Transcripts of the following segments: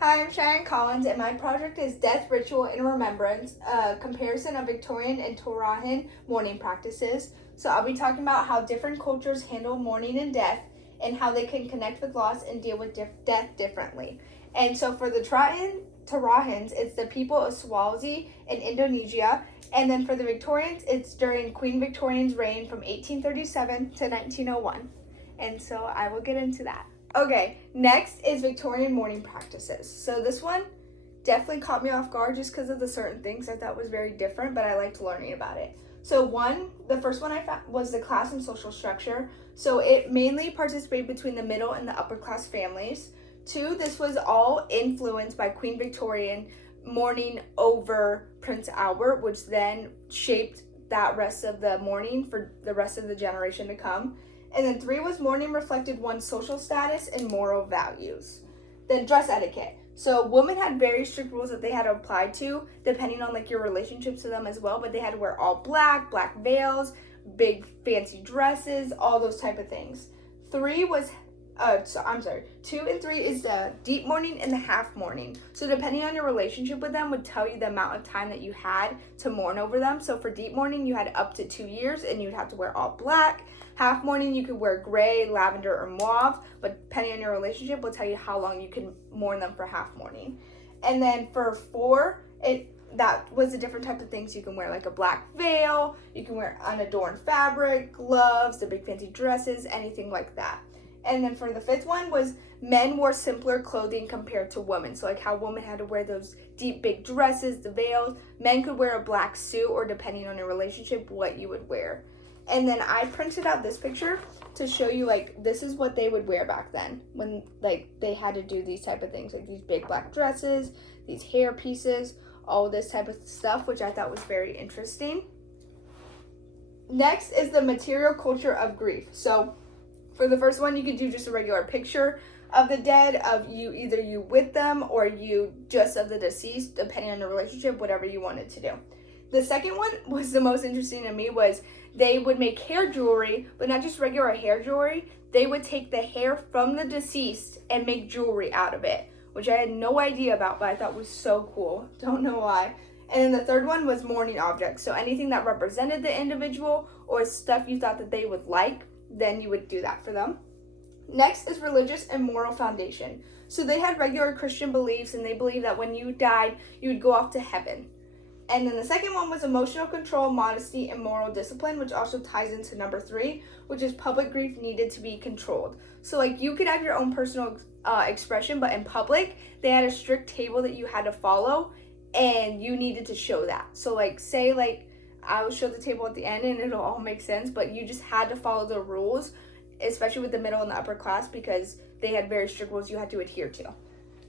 Hi, I'm Sharon Collins, and my project is Death Ritual in Remembrance, a comparison of Victorian and Torajan mourning practices. So I'll be talking about how different cultures handle mourning and death, and how they can connect with loss and deal with death differently. And so for the Torajans, it's the people of Sulawesi in Indonesia, and then for the Victorians, it's during Queen Victoria's reign from 1837 to 1901. And so I will get into that. Okay, next is Victorian mourning practices. So this one definitely caught me off guard just because of the certain things I thought was very different, but I liked learning about it. So the first one I found was the class and social structure. So it mainly participated between the middle and the upper class families. 2, this was all influenced by Queen Victorian mourning over Prince Albert, which then shaped that rest of the mourning for the rest of the generation to come. And then 3 was mourning reflected one's social status and moral values. Then dress etiquette. So women had very strict rules that they had to apply to, depending on like your relationships to them as well. But they had to wear all black veils, big fancy dresses, all those type of things. 2 and 3 is the deep mourning and the half mourning. So depending on your relationship with them would tell you the amount of time that you had to mourn over them. So for deep mourning, you had up to 2 years and you'd have to wear all black. Half mourning, you could wear gray, lavender, or mauve, but depending on your relationship will tell you how long you can mourn them for half mourning. And then for 4, that was a different type of things you can wear, like a black veil, you can wear unadorned fabric, gloves, the big fancy dresses, anything like that. And then for the 5th one was men wore simpler clothing compared to women. So like how women had to wear those deep big dresses, the veils, men could wear a black suit, or depending on your relationship, what you would wear. And then I printed out this picture to show you like this is what they would wear back then when like they had to do these type of things, like these big black dresses, these hair pieces, all this type of stuff, which I thought was very interesting. Next is the material culture of grief. So for the first one, you could do just a regular picture of the dead, of you, either you with them or you just of the deceased, depending on the relationship, whatever you wanted to do. The second one was the most interesting to me, was they would make hair jewelry, but not just regular hair jewelry. They would take the hair from the deceased and make jewelry out of it, which I had no idea about, but I thought was so cool. Don't know why. And then the third one was mourning objects. So anything that represented the individual or stuff you thought that they would like, then you would do that for them. Next is religious and moral foundation. So they had regular Christian beliefs, and they believed that when you died, you would go off to heaven. And then the second one was emotional control, modesty, and moral discipline, which also ties into number 3, which is public grief needed to be controlled. So like you could have your own personal expression, but in public, they had a strict table that you had to follow, and you needed to show that. So like say like I will show the table at the end and it'll all make sense, but you just had to follow the rules, especially with the middle and the upper class, because they had very strict rules you had to adhere to.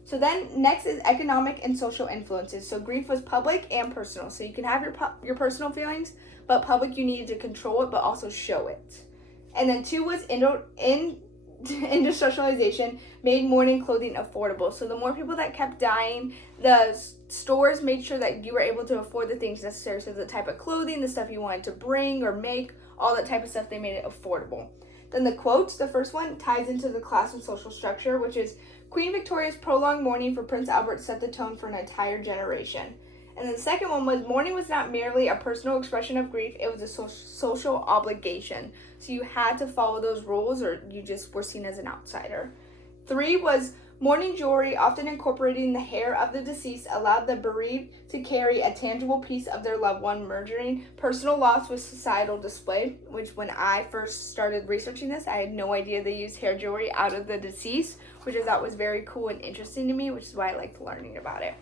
So then next is economic and social influences. So grief was public and personal. So you can have your personal feelings, but public you needed to control it, but also show it. And then 2 was industrialization made mourning clothing affordable. So the more people that kept dying, the stores made sure that you were able to afford the things necessary. So the type of clothing, the stuff you wanted to bring or make, all that type of stuff, they made it affordable. Then the quotes, the first one ties into the class and social structure, which is Queen Victoria's prolonged mourning for Prince Albert set the tone for an entire generation. And then the second one was mourning was not merely a personal expression of grief, it was a social obligation. So you had to follow those rules or you just were seen as an outsider. 3 was mourning jewelry, often incorporating the hair of the deceased, allowed the bereaved to carry a tangible piece of their loved one, merging personal loss with societal display, which when I first started researching this, I had no idea they used hair jewelry out of the deceased, which I thought was very cool and interesting to me, which is why I liked learning about it.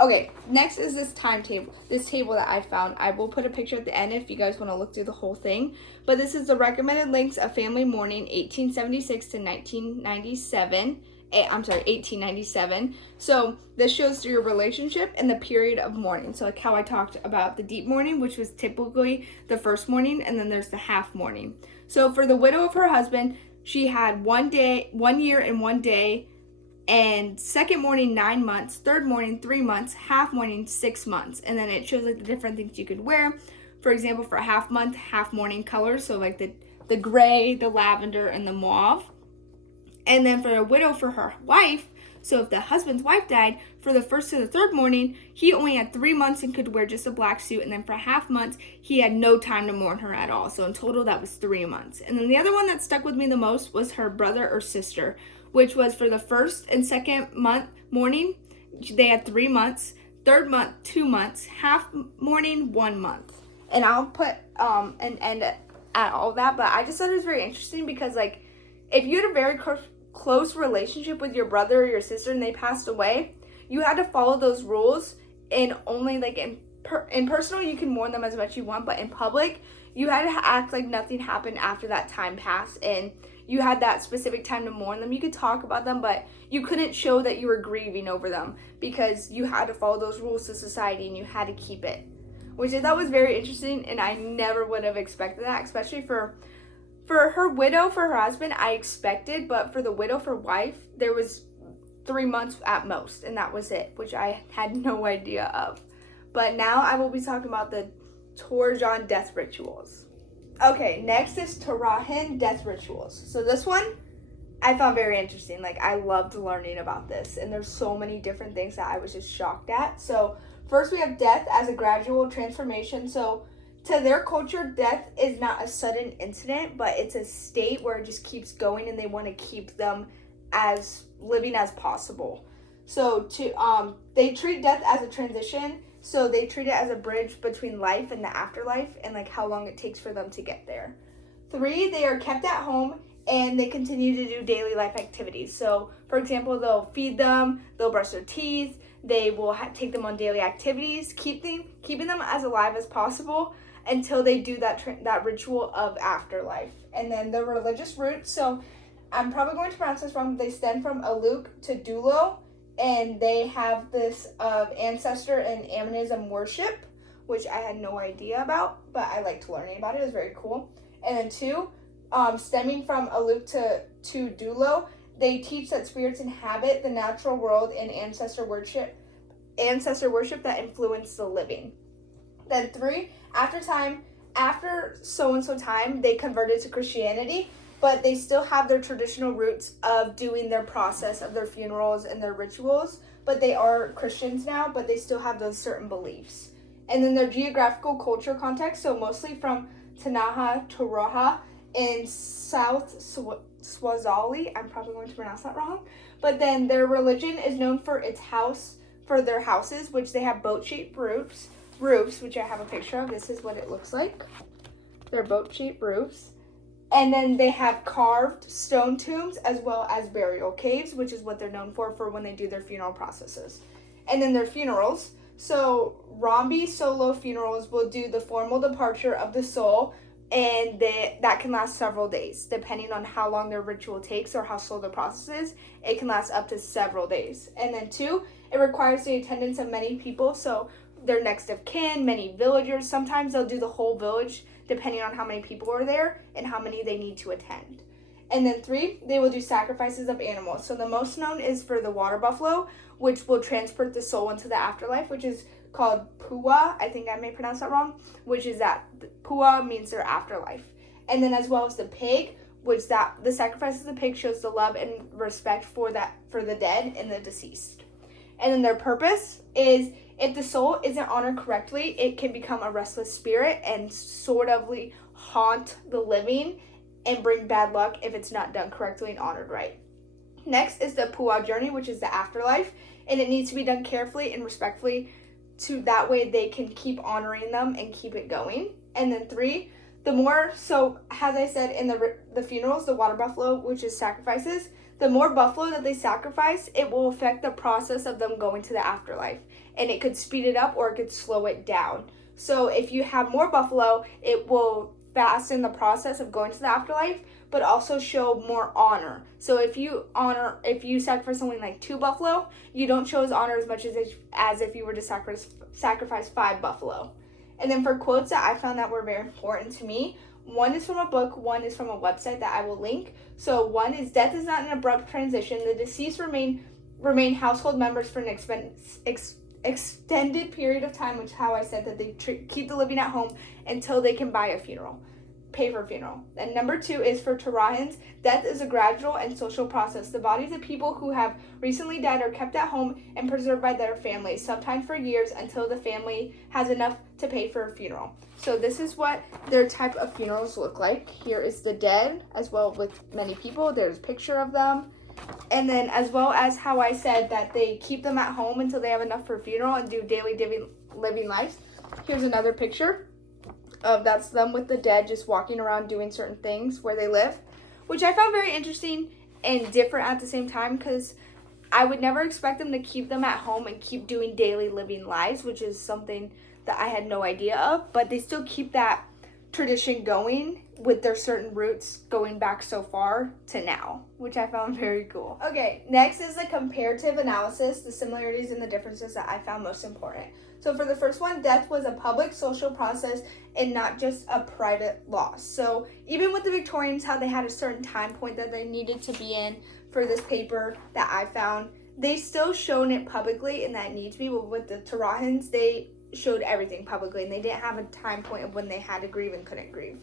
Okay, next is this table that I found. I will put a picture at the end if you guys want to look through the whole thing. But this is the recommended lengths of family mourning 1876 to 1897. So this shows your relationship and the period of mourning. So like how I talked about the deep mourning, which was typically the first mourning, and then there's the half mourning. So for the widow of her husband, she had 1 year and 1 day, and second mourning 9 months, third mourning 3 months, half mourning 6 months. And then it shows like the different things you could wear. For example, for a half month, half mourning colors, so like the gray, the lavender, and the mauve. And then for a widow, for her wife, So if the husband's wife died, for the first to the third mourning, he only had 3 months and could wear just a black suit. And then for half months, he had no time to mourn her at all. So in total, that was 3 months. And then the other one that stuck with me the most was her brother or sister, which was for the first and second month mourning, they had 3 months. Third month, 2 months. Half mourning, 1 month. And I'll put an end at all that. But I just thought it was very interesting because, like, if you had a very close relationship with your brother or your sister and they passed away, you had to follow those rules. And only, like, in personal, you can mourn them as much as you want, but in public, you had to act like nothing happened after that time passed, and you had that specific time to mourn them. You could talk about them, but you couldn't show that you were grieving over them because you had to follow those rules to society and you had to keep it, which I thought was very interesting, and I never would have expected that, especially for her widow, for her husband, I expected, but for the widow, for wife, there was 3 months at most, and that was it, which I had no idea of. But now I will be talking about the Torajan death rituals. Okay, next is Torajan death rituals. So this one I found very interesting. Like, I loved learning about this, and there's so many different things that I was just shocked at. So first we have death as a gradual transformation. So to their culture, death is not a sudden incident, but it's a state where it just keeps going, and they want to keep them as living as possible. So they treat death as a transition. So they treat it as a bridge between life and the afterlife, and like how long it takes for them to get there. 3, they are kept at home and they continue to do daily life activities. So for example, they'll feed them, they'll brush their teeth, they will take them on daily activities, keeping them as alive as possible until they do that ritual of afterlife. And then the religious roots, so I'm probably going to pronounce this wrong, but they stem from Aluk to Dulo, and they have this ancestor and animism worship, which I had no idea about, but I liked learning about it. It was very cool. And then 2, stemming from Aluk to Dulo, they teach that spirits inhabit the natural world and ancestor worship that influence the living. Then 3, after so-and-so time, they converted to Christianity, but they still have their traditional roots of doing their process of their funerals and their rituals, but they are Christians now, but they still have those certain beliefs. And then their geographical culture context, so mostly from Tanaha, Toraja, in South Swaziland, I'm probably going to pronounce that wrong, but then their religion is known for their houses, which they have boat-shaped roofs, which I have a picture of. This is what it looks like. They're boat-shaped roofs. And then they have carved stone tombs as well as burial caves, which is what they're known for when they do their funeral processes. And then their funerals. So Rambi solo funerals will do the formal departure of the soul, and that can last several days. Depending on how long their ritual takes or how slow the process is, it can last up to several days. And then 2, it requires the attendance of many people, so their next of kin, many villagers. Sometimes they'll do the whole village, depending on how many people are there and how many they need to attend. And then 3, they will do sacrifices of animals. So the most known is for the water buffalo, which will transport the soul into the afterlife, which is called Pua. I think I may pronounce that wrong, which is that Pua means their afterlife. And then as well as the pig, which the sacrifice of the pig shows the love and respect for the dead and the deceased. And then their purpose is, if the soul isn't honored correctly, it can become a restless spirit and sort of haunt the living and bring bad luck if it's not done correctly and honored right. Next is the Pua journey, which is the afterlife, and it needs to be done carefully and respectfully, to that way they can keep honoring them and keep it going. And then 3, so as I said in the funerals, the water buffalo, which is sacrifices, the more buffalo that they sacrifice, it will affect the process of them going to the afterlife. And it could speed it up or it could slow it down. So if you have more buffalo, it will fasten the process of going to the afterlife, but also show more honor. So if you sacrifice something like 2 buffalo, you don't show as honor as much as if you were to sacrifice 5 buffalo. And then for quotes that I found that were very important to me, one is from a book, one is from a website that I will link. So one is, death is not an abrupt transition. The deceased remain household members for an extended period of time, which is how I said that they keep the living at home until they can buy a funeral. pay for a funeral. And number 2 is for Torajans, death is a gradual and social process. The bodies of people who have recently died are kept at home and preserved by their families, sometimes for years, until the family has enough to pay for a funeral. So this is what their type of funerals look like. Here is the dead, as well with many people. There's a picture of them. And then as well as how I said that they keep them at home until they have enough for a funeral and do daily living lives. Here's another picture of that's them with the dead just walking around doing certain things where they live, which I found very interesting and different at the same time, because I would never expect them to keep them at home and keep doing daily living lives, which is something that I had no idea of, but they still keep that tradition going with their certain roots going back so far to now, which I found very cool. Okay, next is the comparative analysis, the similarities and the differences that I found most important. So for the first one, death was a public social process and not just a private loss. So even with the Victorians, how they had a certain time point that they needed to be in for this paper that I found, they still shown it publicly and that needs to be, but with the Torajans, they showed everything publicly and they didn't have a time point of when they had to grieve and couldn't grieve.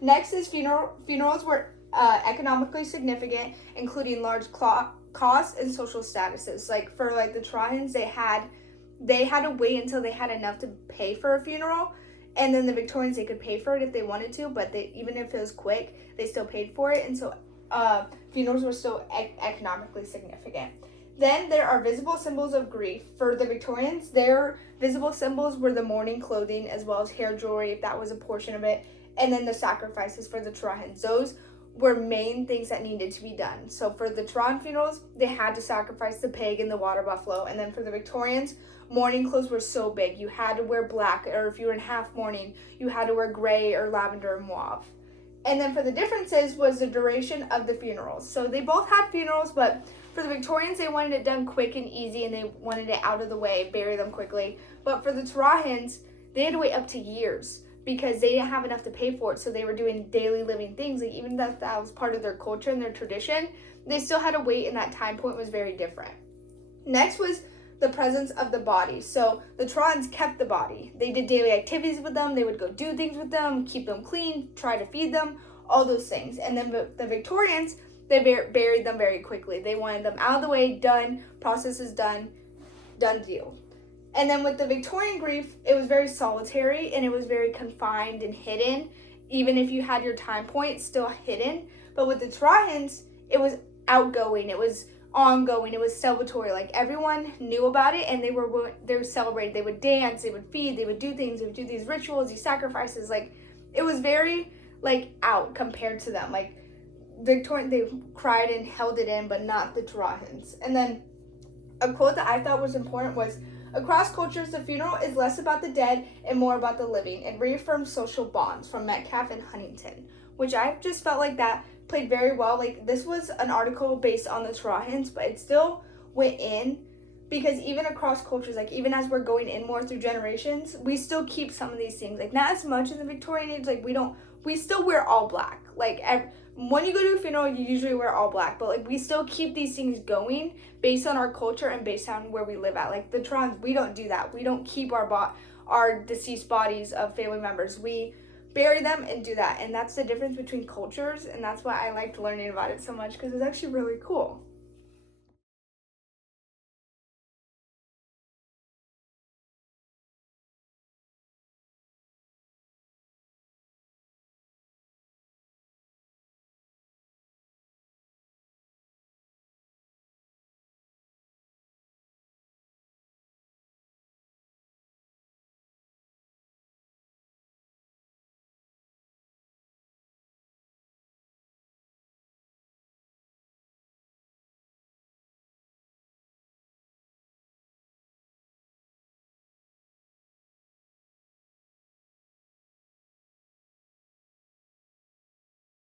Next is funerals were economically significant, including large costs and social statuses. Like for like the Torajans, they had to wait until they had enough to pay for a funeral, and then the Victorians, they could pay for it if they wanted to, but even if it was quick, they still paid for it, and so funerals were still economically significant. Then there are visible symbols of grief. For the Victorians, their visible symbols were the mourning clothing as well as hair jewelry, if that was a portion of it, and then the sacrifices for the Torajans. Those were main things that needed to be done. So for the Torajan funerals, they had to sacrifice the pig and the water buffalo. And then for the Victorians, mourning clothes were so big. You had to wear black, or if you were in half mourning, you had to wear gray or lavender or mauve. And then for the differences was the duration of the funerals. So they both had funerals, but for the Victorians, they wanted it done quick and easy, and they wanted it out of the way, bury them quickly. But for the Torajans, they had to wait up to years because they didn't have enough to pay for it. So they were doing daily living things. Like even that was part of their culture and their tradition, they still had to wait, and that time point was very different. Next was the presence of the body. So the Torajans kept the body. They did daily activities with them. They would go do things with them, keep them clean, try to feed them, all those things. And then the Victorians, they buried them very quickly. They wanted them out of the way, done, process is done deal. And then with the Victorian grief, it was very solitary and it was very confined and hidden. Even if you had your time point, still hidden. But with the Torajans, it was outgoing, it was ongoing, it was celebratory. Like everyone knew about it, and they were celebrated. They would dance, they would feed, they would do things, they would do these rituals, these sacrifices. Like it was very like out compared to them. Like Victorian, they cried and held it in, but not the Torajans. And then a quote that I thought was important was, "Across cultures, the funeral is less about the dead and more about the living. It reaffirms social bonds," from Metcalf and Huntington, which I just felt like that played very well. Like this was an article based on the Torajans, but it still went in because even across cultures, like even as we're going in more through generations, we still keep some of these things. Like not as much in the Victorian age. Like we still wear all black. Like when you go to a funeral, you usually wear all black, but like we still keep these things going based on our culture and based on where we live at. Like the Torajans, we don't do that. We don't keep our deceased bodies of family members. We bury them and do that, and that's the difference between cultures, and that's why I liked learning about it so much, because it's actually really cool.